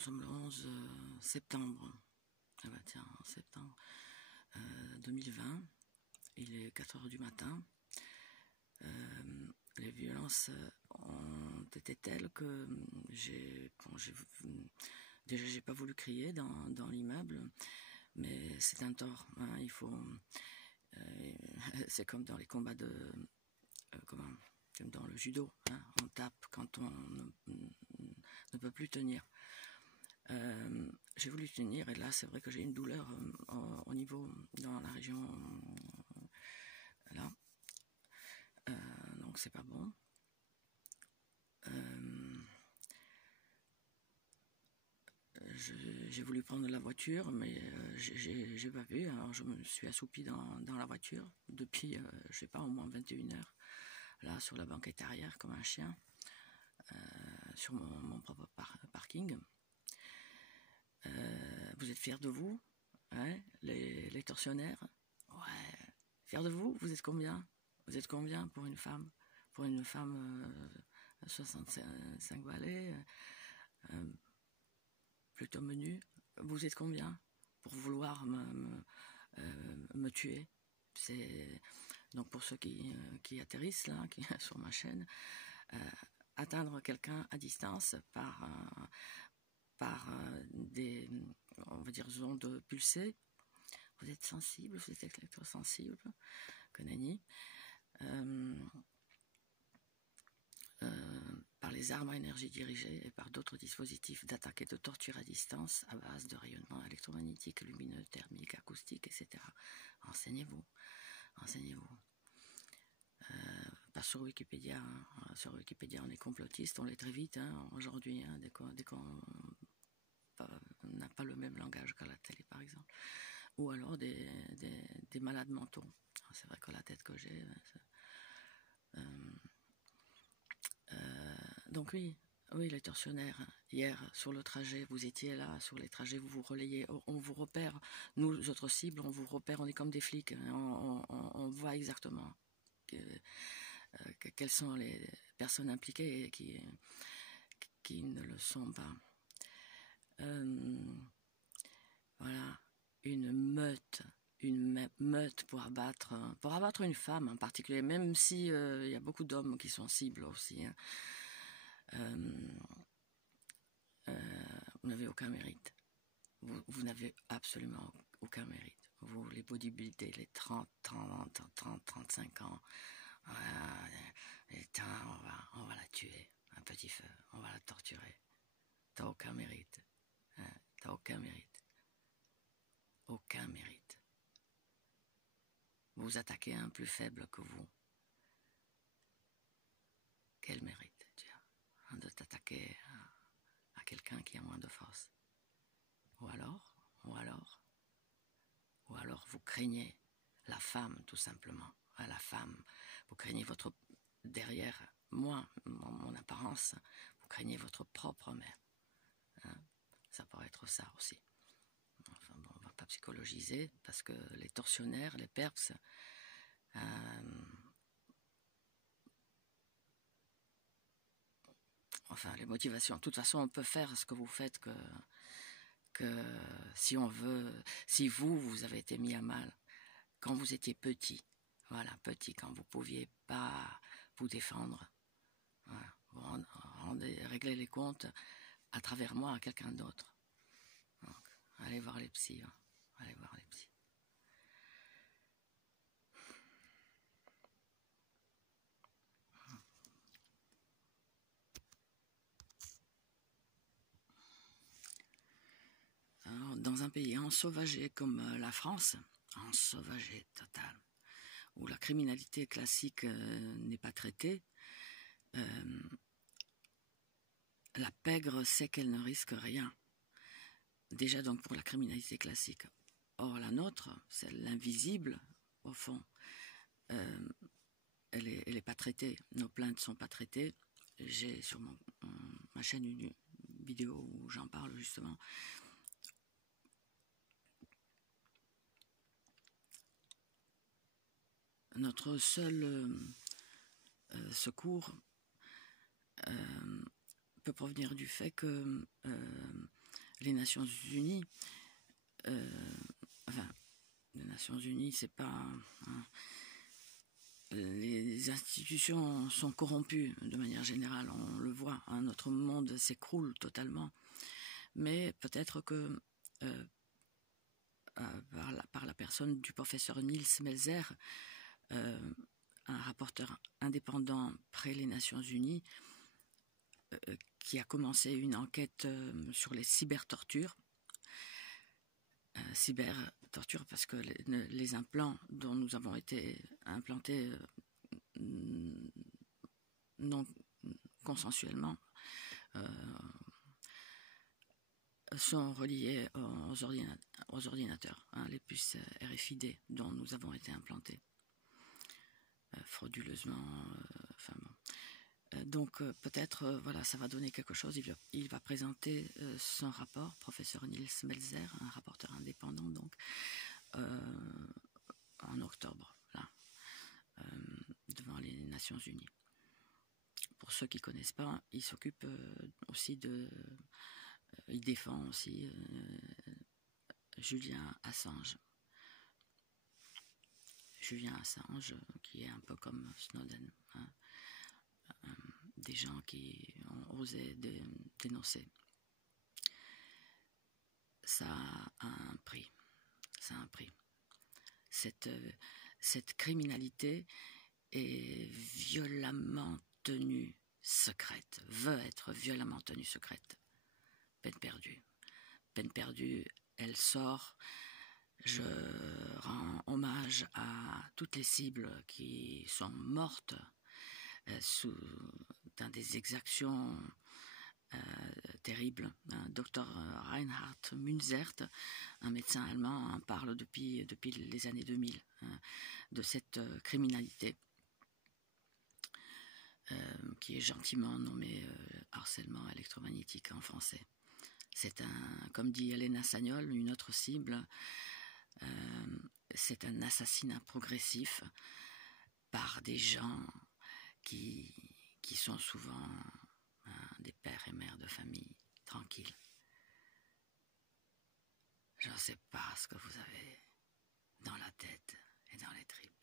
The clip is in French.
Nous sommes le 11 septembre. Ah bah tiens, en septembre 2020, il est 4 heures du matin. Les violences ont été telles que déjà j'ai pas voulu crier dans l'immeuble, mais c'est un tort. Hein, il faut, c'est comme dans les combats comme dans le judo. Hein, on tape quand on ne peut plus tenir. J'ai voulu tenir et là c'est vrai que j'ai une douleur au niveau dans la région là, donc c'est pas bon. J'ai voulu prendre la voiture, mais j'ai pas vu. Alors je me suis assoupie dans la voiture depuis, je sais pas, au moins 21 heures, là sur la banquette arrière comme un chien, sur mon propre parking. Vous êtes fiers de vous, hein, les tortionnaires? Ouais. Fiers de vous? Vous êtes combien? Vous êtes combien pour une femme? Pour une femme 65 balais, plutôt menu. Vous êtes combien pour vouloir me tuer? C'est donc pour ceux qui atterrissent là, qui sur ma chaîne, atteindre quelqu'un à distance par des, on va dire, ondes pulsées. Vous êtes sensible, vous êtes électrosensible, que nenni. Par les armes à énergie dirigée et par d'autres dispositifs d'attaque et de torture à distance à base de rayonnement électromagnétique, lumineux, thermique, acoustique, etc. Renseignez-vous, renseignez-vous. Pas sur Wikipédia, hein. Sur Wikipédia on est complotiste, on l'est très vite, hein, aujourd'hui, hein, dès qu'on n'a pas le même langage qu'à la télé par exemple, ou alors des malades mentaux. C'est vrai que la tête que j'ai, donc oui, les tortionnaires, hier, sur le trajet, vous étiez là, sur les trajets, vous vous relayez, on vous repère, nous, autres cibles, on vous repère, on est comme des flics, hein, on voit exactement quelles sont les personnes impliquées et qui ne le sont pas. Voilà, une meute pour abattre une femme en particulier, même si y a beaucoup d'hommes qui sont cibles aussi, hein. Vous n'avez aucun mérite. Vous n'avez absolument aucun mérite. Vous, les bodybuildés, les 30, 35 ans, on va la tuer, un petit feu, on va la torturer. T'as aucun mérite. Hein, t'as aucun mérite. Aucun mérite. Vous attaquez un plus faible que vous. Quel mérite tu as de t'attaquer à quelqu'un qui a moins de force? Ou alors vous craignez la femme tout simplement. La femme, vous craignez votre, derrière moi, mon apparence, vous craignez votre propre mère. Hein, ça pourrait être ça aussi. Enfin bon, on va pas psychologiser parce que les tortionnaires, les perps, enfin les motivations. De toute façon, on peut faire ce que vous faites que si on veut, si vous avez été mis à mal quand vous étiez petit, voilà, petit, quand vous pouviez pas vous défendre, voilà, vous réglez les comptes à travers moi à quelqu'un d'autre. Donc, allez voir les psys, hein. Allez voir les psys. Alors, dans un pays ensauvagé comme la France, ensauvagé total, où la criminalité classique n'est pas traitée, la pègre sait qu'elle ne risque rien. Déjà donc pour la criminalité classique. Or la nôtre, c'est l'invisible, au fond. Elle est pas traitée. Nos plaintes sont pas traitées. J'ai sur ma chaîne une vidéo où j'en parle justement. Notre seul secours peut provenir du fait que les Nations Unies, enfin, les Nations Unies, c'est pas... Hein, les institutions sont corrompues de manière générale, on le voit, hein, notre monde s'écroule totalement. Mais peut-être que par la personne du professeur Nils Melzer, un rapporteur indépendant près les Nations Unies, qui a commencé une enquête sur les cybertortures. Cybertortures parce que les implants dont nous avons été implantés non consensuellement sont reliés aux ordinateurs, hein, les puces RFID dont nous avons été implantés frauduleusement. Enfin bon. Donc peut-être, voilà, ça va donner quelque chose. Il va présenter son rapport, professeur Nils Melzer, un rapporteur indépendant, donc, en octobre, là, devant les Nations Unies. Pour ceux qui ne connaissent pas, il s'occupe aussi il défend aussi Julian Assange. Julian Assange, qui est un peu comme Snowden, hein, des gens qui ont osé dénoncer. Ça a un prix. Ça a un prix. Cette criminalité est violemment tenue secrète, veut être violemment tenue secrète. Peine perdue. Peine perdue, elle sort. Je rends hommage à toutes les cibles qui sont mortes dans des exactions terribles. Dr Reinhard Munzert, un médecin allemand, en parle depuis les années 2000 de cette criminalité qui est gentiment nommée harcèlement électromagnétique en français. C'est comme dit Elena Sagnol, une autre cible, c'est un assassinat progressif par des gens qui sont souvent des pères et mères de famille tranquilles. Je ne sais pas ce que vous avez dans la tête et dans les tripes.